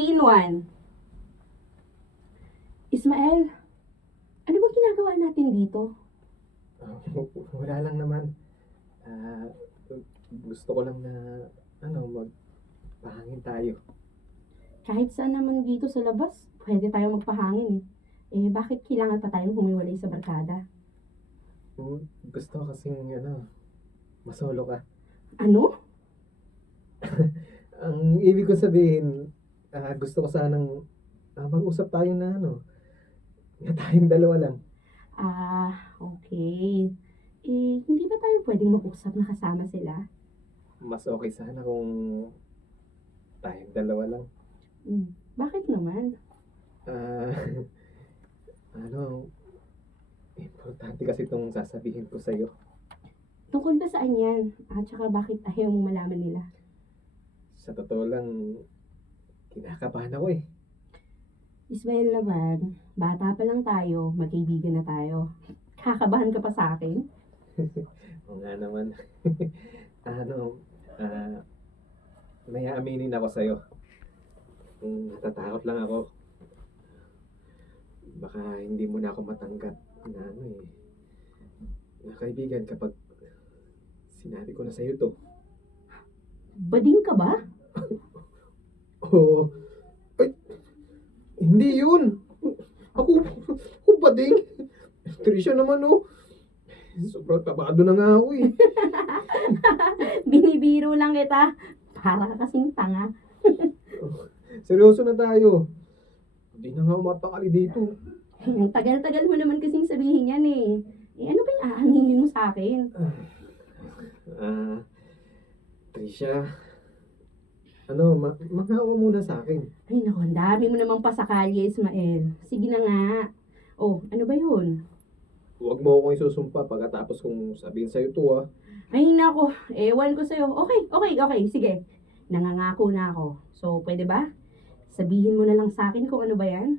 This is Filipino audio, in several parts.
Scene 1. Ismael, ano bang ginagawa natin dito? Wala lang naman. Ah, gusto ko lang na, magpahangin tayo. Kahit saan naman dito sa labas, pwede tayo magpahangin eh. Bakit kailangan pa tayong humiwalay sa barkada? Gusto ko kasing, masolo ka. Ano? Ang ibig ko sabihin, gusto ko sanang mag-usap tayo na tayong dalawa lang. Okay. Hindi ba tayo pwedeng mag-usap na kasama sila? Mas okay sana kung tayong dalawa lang. Bakit naman? Ah, ano, importante kasi itong sasabihin ko sa'yo. Tungkol ba saan yan? At saka bakit ayaw mong malaman nila? Sa totoo lang, kinakabahan ako eh. Ismael naman, bata pa lang tayo, magkaibigan na tayo. Kakabahan ka pa sa akin? Oo nga naman. ano, may aaminin ako sa'yo. Natatakot lang ako. Baka hindi mo na ako matanggap na kaibigan kapag sinabi ko na sa'yo to. Bading ka ba? Oo. Ay, hindi yun. Ako ba ding? Trisha naman oh. Sobrang kabado na nga ako eh. Binibiro lang kita. Para ka kasing tanga. Seryoso na tayo. Hindi na nga mapakali dito. Ang tagal-tagal mo naman kasing sabihin yan eh. Ano ba yung aaminin mo sa akin? Trisha, mangawa muna sa akin. Ay naku, ang dami mo namang pasakali, Ismael. Sige na nga. Oh, ano ba yun? Huwag mo akong isusumpa pagkatapos kong sabihin sa'yo to ah. Ay naku, ewan ko sa'yo. Okay, sige. Nangangako na ako. So, pwede ba? Sabihin mo na lang sa akin kung ano ba yan?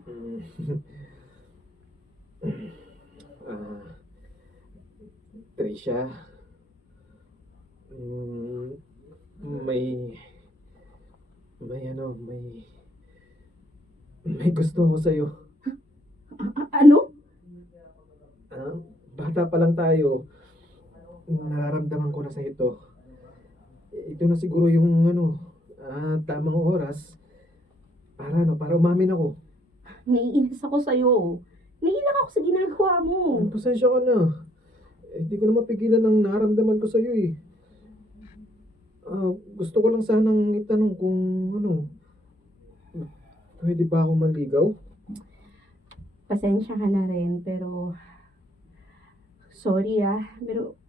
Trisha, may gusto ako sa'yo. Ano? Bata pa lang tayo, nararamdaman ko na sa'yo to. Ito na siguro yung tamang oras para umamin ako. Naiinis ako sa'yo. Naiiyak ako sa ginagawa mo. Pasensya ka na. Hindi ko na mapigilan ang nararamdaman ko sa'yo eh. Gusto ko lang sanang itanong kung pwede ba ako manligaw? Pasensya ka na rin, pero sorry pero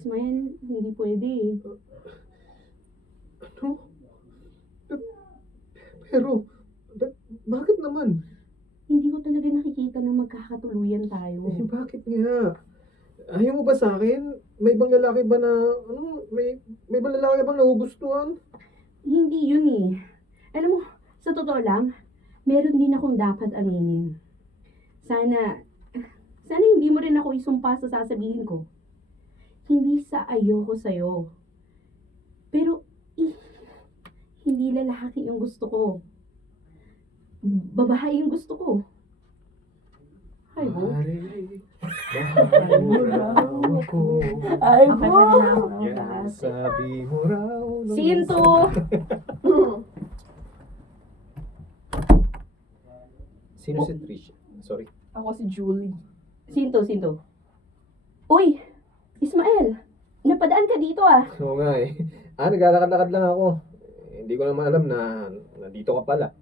Ismael, hindi pwede eh. Ano? Pero, bakit naman? Hindi ko talaga nakikita na magkakatuluyan tayo. Bakit nga? Ayaw mo ba sa akin? May ibang lalaki ba na, may ibang lalaki bang nagugustuhan? Hindi yun eh. Alam mo, sa totoo lang, meron din akong dapat aminin. Sana hindi mo rin ako isumpa sa sasabihin ko. Hindi sa ayoko sa'yo. Pero, hindi lalaki yung gusto ko. Babae yung gusto ko. Ay, bo. Bakit mo raw ako? Ay, Okay, bo. pwede na ako. Yan, sabi mo raw. Sinto. Sino si Trisha? Sorry. Ako si Julie. Sinto. Uy, Ismael, napadaan ka dito ah. Oo nga eh. Naglalakad-lakad lang ako. Hindi ko naman alam na nandito ka pala.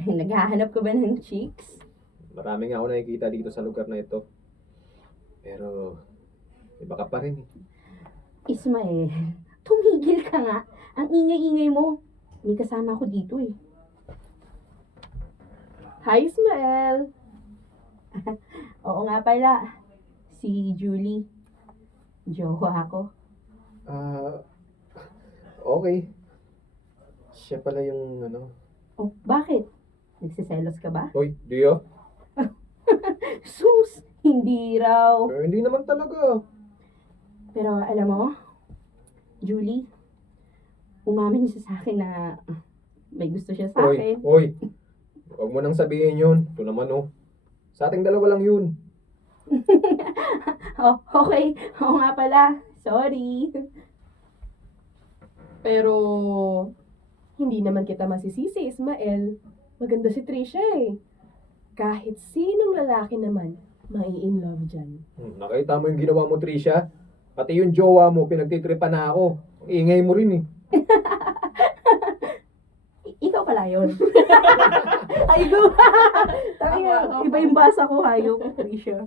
Naghahanap ka ba ng chicks? Marami nga ako nakikita dito sa lugar na ito. Pero, iba ka pa rin eh. Ismael, tumigil ka nga. Ang ingay-ingay mo. May kasama ko dito eh. Hi, Ismael! Oo nga pala, si Julie. Jowa ako. Okay. Siya pala yung Oh, bakit? Nagsiselos ka ba? Hoy, Dio? Sus, hindi raw. Hindi naman talaga. Pero alam mo, Julie, umamin siya sa akin na may gusto siya sa akin. Oy. Huwag mo nang sabihin yun. Ito naman oh. Sa ating dalawa lang yun. Oh, okay. Oo nga pala. Sorry. Pero, hindi naman kita masisisi, Ismael. Maganda si Trisha eh. Kahit sinong lalaki naman, mai-in love dyan. Nakita mo yung ginawa mo, Trisha? Pati yung jowa mo, pinagtitripan na ako. Ang ingay mo rin eh. Ikaw pala yun. Ay, go! Tama nga, iba yung basa ko, hayop, Trisha.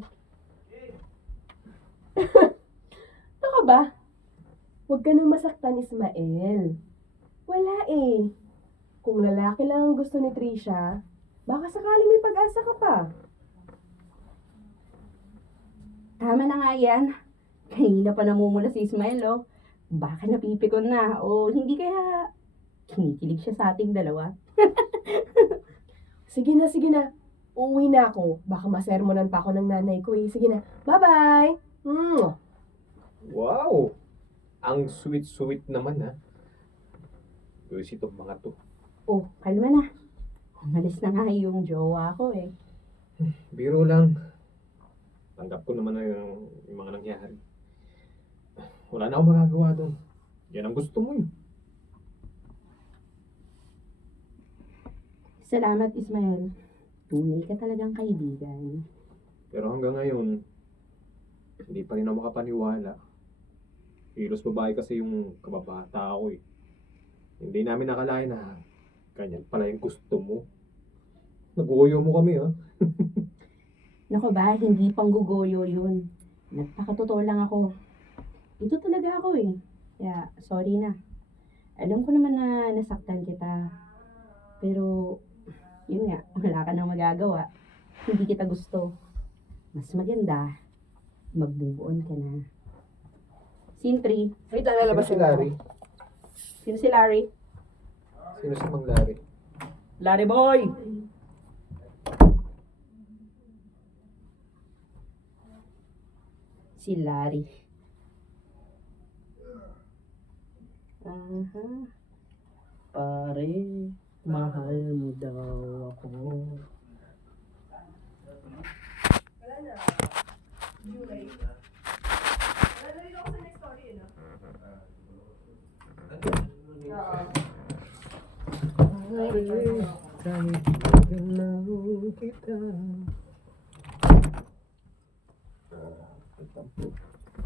Ano ka ba? Huwag ka nang masaktan, Ismael. Wala eh. Kung lalaki lang ang gusto ni Trisha, baka sakaling may pag-asa ka pa. Tama na nga yan. Kanina pa namumula si Ismael, oh. Baka napipikon na, o hindi kaya kinikilig siya sa ating dalawa. Sige na, sige na. Uuwi na ako. Baka masermonan pa ako ng nanay ko eh. Sige na. Bye-bye! Wow! Ang sweet-sweet naman ha. Guys, itong mga to. Oh, kalma na. Umalis na nga yung jowa ko eh. Biro lang. Tanggap ko naman na yung mga nangyari. Wala na akong magagawa doon. Yan ang gusto mo eh. Salamat, Ismael. Tunay ka talagang kaibigan. Pero hanggang ngayon, hindi pa rin ako makapaniwala. Hilos babae kasi yung kababata ako eh. Hindi namin nakalain na ganyan pala yung gusto mo. Naguyo mo kami ha. Naku ba, hindi pang gugoyo yun. Nagpakatotoo lang ako. Ito talaga ako eh. Kaya, sorry na. Alam ko naman na nasaktan kita. Pero, yun nga, wala ka nang magagawa. Hindi kita gusto. Mas maganda, mag-move on ka na. Scene 3. Wait lang, lalabas Sino si na Larry? Sino si Larry? Sino si Mang Larry? Larry boy! Si Larry. Aha. Pare, mahal mo daw ako.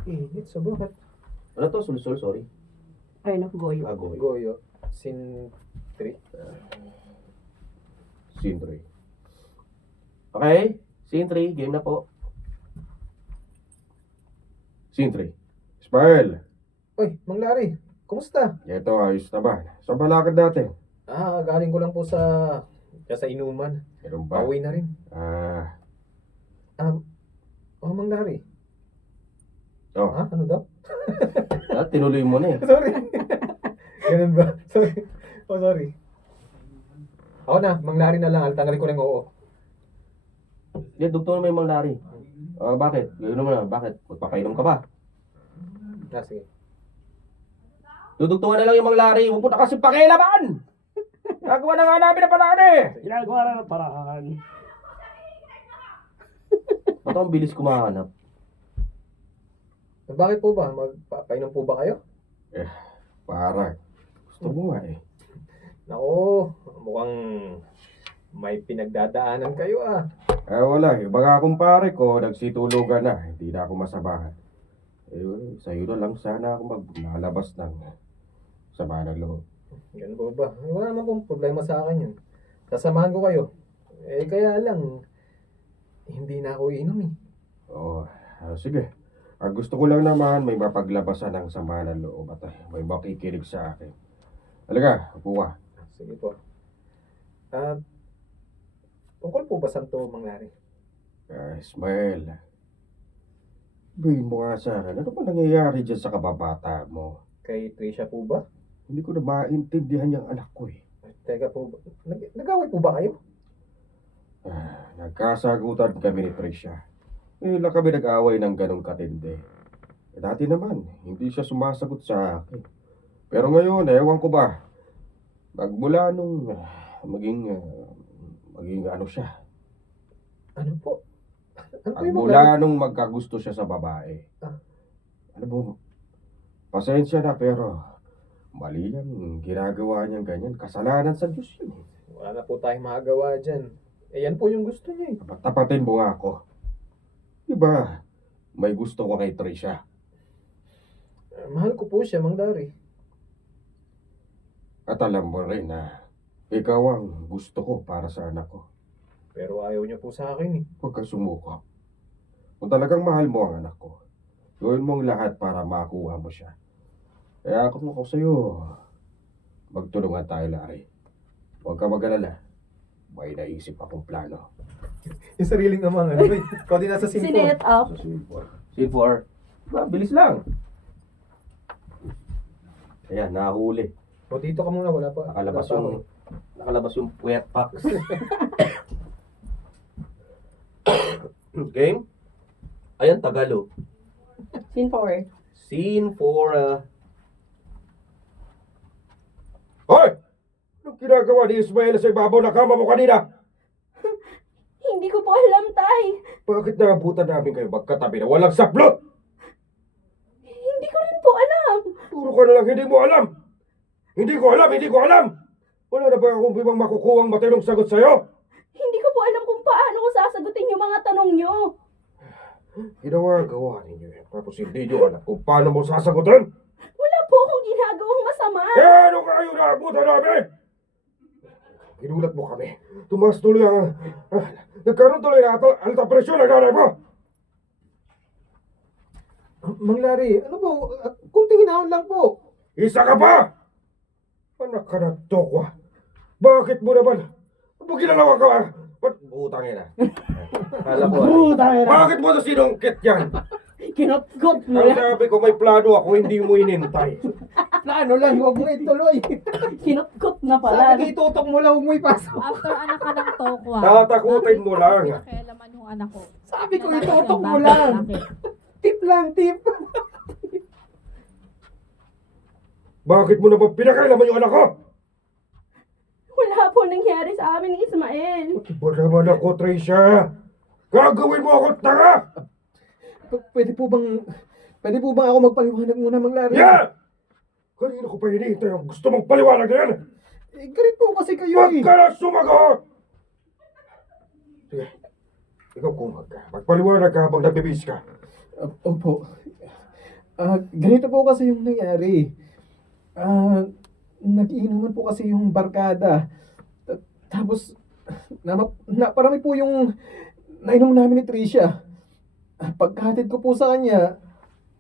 Init sa bakit? Ano to? Sul-sul, sorry. Ay, naku, Goyo. Agoy. Goyo. Sin 3. Scene 3. Okay. Scene 3. Game na po. Scene 3. Smile. Oy, Mang Larry. Kumusta? Ito, ayos na ba? Saan ba lakad dati? Galing ko lang po sa inuman. Meron ba? Pauwi na rin. Mang Larry. Oh, Ano daw? tinuloy mo na eh. Sorry. Ganun ba? Sorry. Sorry. Ako na, Mang Larry na lang. Tanggalin ko na yung oo. Hindi, dugtong naman yung Mang Larry. Bakit? Gano'n mo na, bakit? Magpapainom ka ba? Sige. Dudugtungan na lang yung Mang Larry. Huwag mo na kasi pakialaman! Nagawa na nga namin na paraan eh! Ginagawa na ng paraan. Ba't ang bilis kumahanap? Bakit po ba? Magpapainom po ba kayo? Para. Gusto mo nga eh. Nako, mukhang may pinagdadaanan kayo Wala. Yung mga kumpare ko, nagsitulugan na. Hindi na ako masabahan. Sa'yo na lang sana ako maglalabas ng sama ng loob. Ganun po ba? Wala naman pong problema sa akin yun. Sasamahan ko kayo. Kaya lang, hindi na ako inom eh. Sige. Gusto ko lang naman may mapaglabasan ng sama ng loob at may makikinig sa akin. Talaga, upo ka. Sige po. Tungkol po ba saan to, Mang Larry? Ismael. Sabihin mo nga sa akin, ano ba nangyayari dyan sa kababata mo? Kay Trisha po ba? Hindi ko na maintindihan yung anak ko eh. Teka po ba? Nag-away po ba kayo? Nagkasagutan kami ni Tricia. Ngayon lang kami nag-away ng ganong katindi. Dati naman, hindi siya sumasagot sa akin. Pero ngayon, ewan ko ba, Magmula nung maging ano siya. Ano po? Ano po yung Magmula nung magkagusto siya sa babae. Ah. Ano mo, pasensya na pero mali yan. Ginagawa niyang ganyan. Kasalanan sa Diyos yun. Wala na po tayong magagawa dyan. Eh, yan po yung gusto niya eh. Tapatin mo nga ako. Diba, may gusto ko kay Trisha. Mahal ko po siya, Mang Larry. At alam mo rin na ikaw ang gusto ko para sa anak ko. Pero ayaw niya po sa akin eh. Huwag kang sumuko. Kung talagang mahal mo ang anak ko, gawin mo ang lahat para makuha mo siya. Kaya kung ako sa'yo, magtulungan tayo, Larry. Huwag ka mag-alala. May naisip akong plano. Yung sariling amang ano. Wait, ikaw din nasa scene Sinet up. Sa scene 4. Scene 4. Bilis lang. Ayan, nahuli. O, dito ka muna, wala pa. Nakalabas yung puwet packs. Game? Ayan, Tagalog. Scene 4. Scene 4. Hoy! Anong ginagawa ni Ismael sa ibabaw na kama mo kanina? Hindi ko po alam, Tay. Bakit naabutan namin kayo magkatabi na walang saplot? Hindi ko rin po alam. Puro ka na lang hindi mo alam. Hindi ko alam. Wala na ba akong bimang makukuhang matinong sagot sa'yo? Hindi ko po alam kung paano ko sasagutin yung mga tanong nyo. Gawa ninyo yan. Tapos hindi nyo alam kung paano mo sasagutin. Wala po akong ginagawang masama. Eh, ano kayo naabutan namin? Ginulat mo kami. Tumaas tuloy ang... nagkaroon tuloy ng alta presyon ang nanay mo. Mang Larry, ano po? Kunting hinahon lang po. Isa ka pa! Anak ka na tokwa. Bakit mo naman? Ano ginalawa ka? Utangin na. Alam mo. Bakit mo na sinungkit yan? Kinot-kot mo Ang lang. sabi ko may plano ako, hindi mo inintay. Plano lang, huwag mo ituloy. Kinot-kot na pala. Sabi itutok mo lang, huwag mo ipasok. After anak ka ng tokwa. Tatakutin mo lang. Kailaman yung anak ko. Sabi ko itutok mo lang. Tip lang, tip. Bakit mo naman pinakailaman yung anak ko? Wala po nangyari sa amin ni Ismael. Iba naman ako, Tricia. Gagawin mo akong tanga! Pwede po bang ako magpaliwanag muna, Mang Larry? Yeah! Kanina ko pa hinihintay ang gusto mong paliwanag na yan. Eh, ganit po kasi kayo Huwag eh. ka na sumagot! Sige, ikaw kumag ka. Magpaliwanag ka habang nagbibis ka. Opo. Ganito po kasi yung nangyari. Nag-iinuman po kasi yung barkada. Tapos, parami po yung nainom namin ni Tricia. Pagkahatid ko po sa kanya,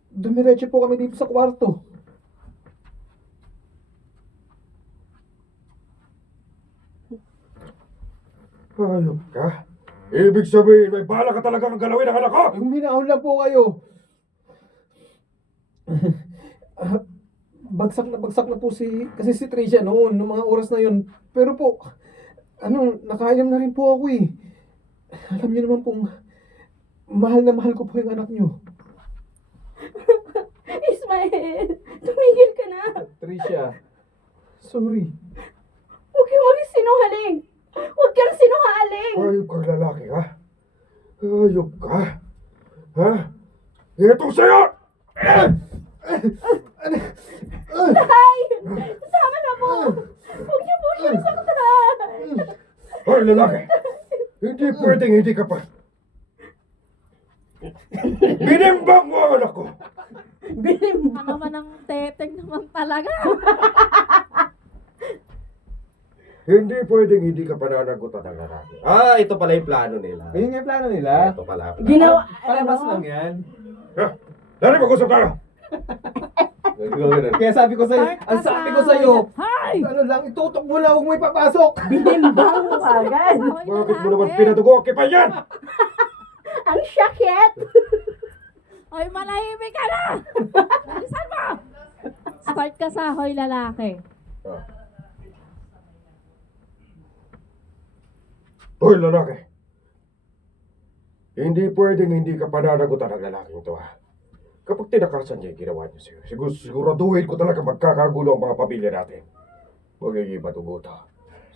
dumiretso po kami dito sa kwarto. Ayop ka. Ibig sabihin, may bala ka talaga ang galawin ng anak ko! Yung minahon lang po kayo. Bagsak na po kasi si Tricia noon, noong mga oras na yun. Pero po, nakainom na rin po ako eh. Alam niyo naman pong, mahal na mahal ko po yung anak niyo. Ismael, tumigil ka na. Tricia, sorry. Huwag kang magsinungaling. Huwag kang sinungaling. Ayop kang lalaki, ha? Ayop ka? Ha? Ito sa'yo! Tay! Sama na po. Huwag niyo po siya saktan. Hoy, lalaki! Hindi pwedeng hindi ka pa. Binimbang mo ang anak ko! Binimba. Ano naman ang teteng naman talaga. Hindi pwedeng hindi ka pananagutan ng lalaki. Ito pala yung plano nila. Ayun nga yung plano nila. Ito pala. Ginawa, Palabas lang yan. Dali, mag-usap tayo! Kaya sabi ko sa'yo, ang sabi ko sa'yo, Hay! ano lang, itutok mo lang, huwag mo ipapasok. Binimbang mo agad. Bakit mo naman pinadugo ang kipan yan? Ang syakit. Hoy, manahimik ka na! Bilisan mo! Start ka sa hoy lalaki. Hoy, lalaki! Hindi pwedeng hindi ka pananagutan ng lalaking ito, ha? Kapag tinakasan niya yung ginawa niya sa'yo, siguraduhin ko talaga magkakagulo ang mga pamilya natin. Magiging matubuto.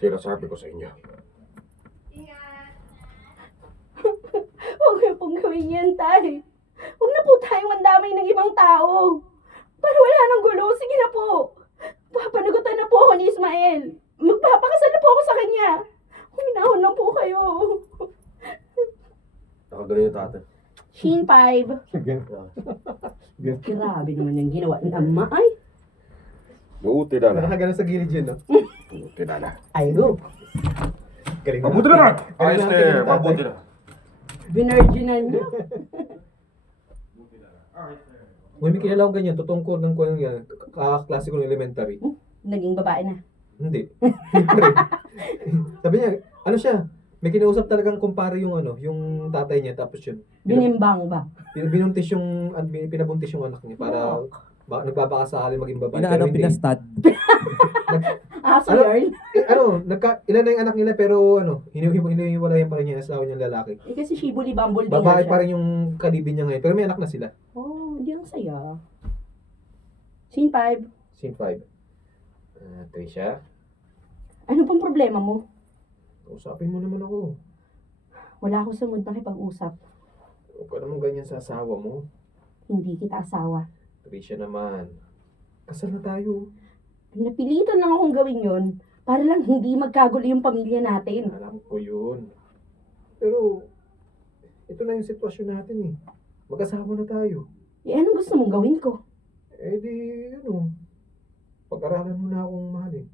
Sinasabi ko sa inyo. Huwag niyo pong gawin yan, tay. Huwag na po tayong mandamay ng ibang tao. Para wala nang gulo, sige na po. Papanagutan na po ako ni Ismael. Magpapakasal na po ako sa kanya. Huminahon lang po kayo. Nakagaling yung tatay. Scene 5. Ganun. Grabe naman yung ginawa ng ama. Ay, Buti na lang. Nakaganon sa gilid yun, no? Buti na lang. ay go. Galing Mabuti na lang! Galing Ayos na na tingin eh, ng tatay. mabuti na. Binurginan niyo. Uy, may kilala ko ganyan. Totoong ko ng kuwan yan. Kaklase ko ng elementary. Naging babae na. Hindi. Hindi pa rin. Sabi niya, ano siya? May kinausap talagang kumpare yung ano, yung tatay niya. Tapos yun. Binimbang ba? Binuntis yung, pinabuntis yung anak niya para nagbabakasakali maging babae. Inaano, Pero hindi. pinastad. Aso Ano? yarn. Ilan na yung anak nila pero ano, hinihiwalayan pa rin niya yung asawa niyang lalaki. Eh kasi Shibuli Bumble din Babae nga pa siya. rin yung kalibin niya ngayon. Pero may anak na sila. Oh, hindi ang saya. Scene 5. Scene 5. Trisha, Ano pang problema mo? usapin mo naman ako. Wala ako sa mood makipag-usap. Huwag ka naman ganyan sa asawa mo. Hindi kita asawa. Trisha naman. Kasal na tayo. Napilitan lang akong gawin yon para lang hindi magkagulo yung pamilya natin. Alam ko yun. Pero, ito na yung sitwasyon natin eh. Mag-asawa na tayo. Eh, anong gusto mong gawin ko? Eh di, ano, pag-aralan mo na akong mahalin.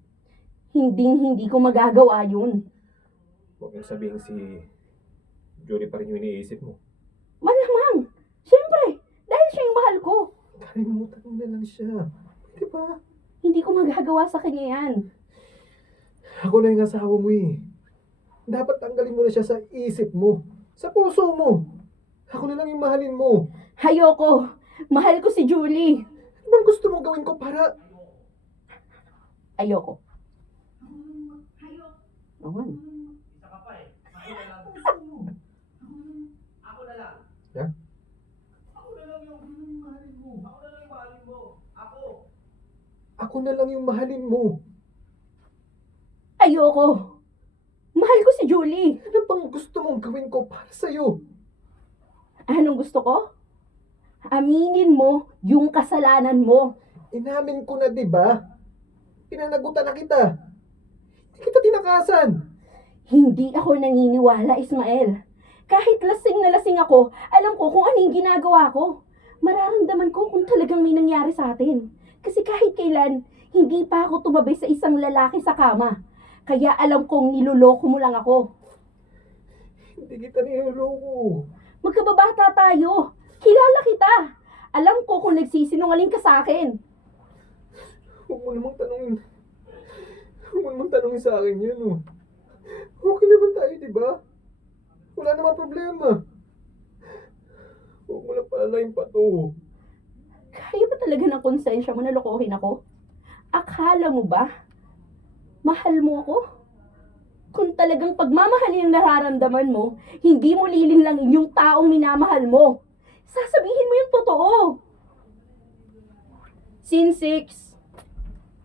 Hindi ko magagawa yun. Huwag mong sabihin si Julie pa rin yung iniisip mo. Malamang! Siyempre! Dahil siya yung mahal ko. Kalimutan mo na lang siya. Di ba? Hindi ko magagawa sa kanya yan. Ako na yung asawa mo eh. Dapat tanggalin mo na siya sa isip mo. Sa puso mo. Ako na lang yung mahalin mo. Hayoko! Mahal ko si Julie. Ano bang gusto mong gawin ko para... Ayoko. Awan. Yeah? Ako na lang yung mahalin mo. Ayoko! Mahal ko si Julie. Ano bang gusto mong gawin ko para sa'yo? Anong gusto ko? Aminin mo yung kasalanan mo. Inamin ko na, di ba? Pinanagutan na kita. Hindi kita tinakasan. Hindi ako naniniwala, Ismael. Kahit lasing na lasing ako, alam ko kung ano yung ginagawa ko. Mararamdaman ko kung talagang may nangyari sa atin. Kasi kahit kailan, hindi pa ako tumabi sa isang lalaki sa kama. Kaya alam kong niloloko mo lang ako. Hindi kita niloloko. Magkababata tayo. Kilala kita. Alam ko kung nagsisinungaling ka sa akin. Huwag mo namang tanongin. Huwag mo namang tanongin sa akin yan, oh. Okay naman tayo, di ba? Wala namang problema. Huwag mo lang palalayin pa to. Kaya ba talaga ng konsensya mo na lokohin ako? Akala mo ba? Mahal mo ako? Kung talagang pagmamahal yung nararamdaman mo, hindi mo lilinlangin yung taong minamahal mo. Sasabihin mo yung totoo. Scene 6.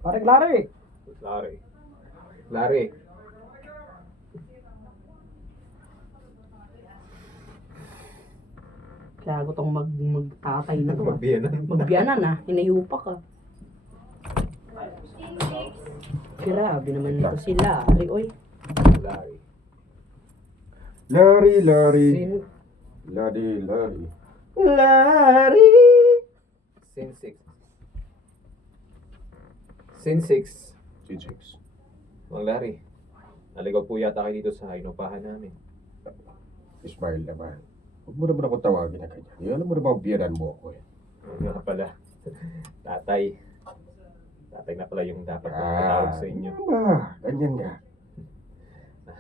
Pare, Clary! Larry. Klago tong magtatay na to. Magbiyanan. Magbiyanan na, hinayupa ka. Grabe naman ito sila. Ari, oy. Larry. Larry. Scene... Larry. Larry! Scene 6. Scene 6. Six. Mang Larry, naligaw po yata kayo dito sa inupahan namin. Ismail naman. Huwag mo naman akong tawagin na ganyan. Alam mo naman biyanan mo ako eh. Nga pala. Tatay. Tatay na pala yung dapat matawag sa inyo. Ganyan nga.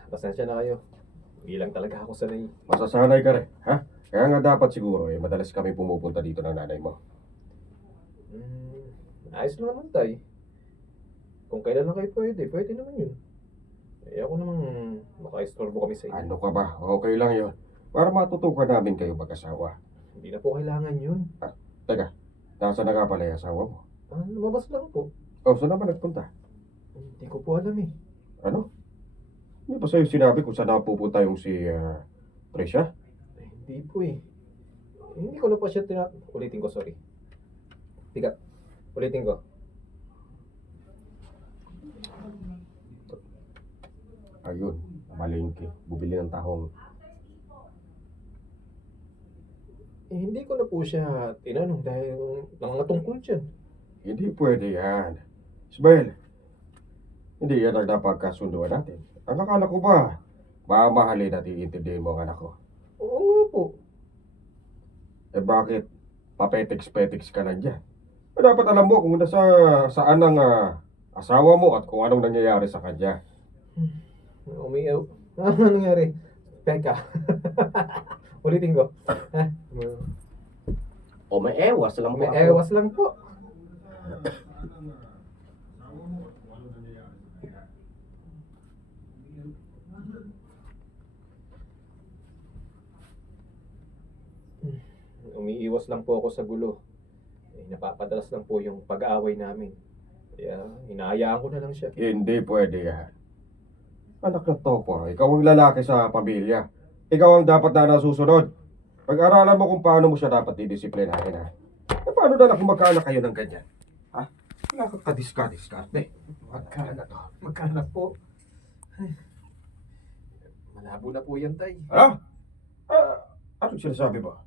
Pasensya na kayo. Hindi lang talaga ako sanay. Masasanay ka rin, ha? Kaya nga dapat siguro eh, madalas kami pumupunta dito ng nanay mo. Ayos lang naman tay. Kung kailan na kayo pwede naman yun. Eh ako namang makaistorbo kami sa inyo. Ano ka ba? Okay lang yun. Para matutukan namin kayo mag-asawa. Hindi na po kailangan yun. Teka, nasa na nga pala yung asawa mo? Lumabas lang po. Oh, saan naman nagpunta? Hindi ko po alam eh. Ano? Hindi ba sa'yo sinabi kung saan pupunta yung si Trisha? Hindi po eh. Hindi ko na po siya Ulitin ko, sorry. Tiga. Ulitin ko. Ayun, malingki. Bubili ng tahong. Hindi ko na po siya tinanong dahil nangatungkol dyan. Hindi pwede yan. Ismael, hindi yan ang napagkasunduan natin. Ang akala ko ba, mamahalin at iintindihin mo ang anak ko. Oo nga po. Eh bakit papetiks-petiks ka lang dyan? Eh, dapat alam mo kung saan ang asawa mo at kung anong nangyayari sa kanya. Umiyaw. Ano nangyari? Teka. Ulitin ko. O may ewas lang May ewas lang po. Umiiwas lang po ako sa gulo. Napapadalas lang po yung pag-aaway namin. Kaya hinahayaan ko na lang siya. Hindi pwede yan. Anak na topo, ikaw ang lalaki sa pamilya. Ikaw ang dapat na nasusunod. Pag-aralan mo kung paano mo siya dapat didisiplinahin, ha? E paano na lang kung magkaanak kayo ng ganyan? Ha? Wala kang kadiska-diskarte. Magkaanak to. Magkaanak po. Ay, malabo na po yan, tay. Ha? Anong sinasabi mo?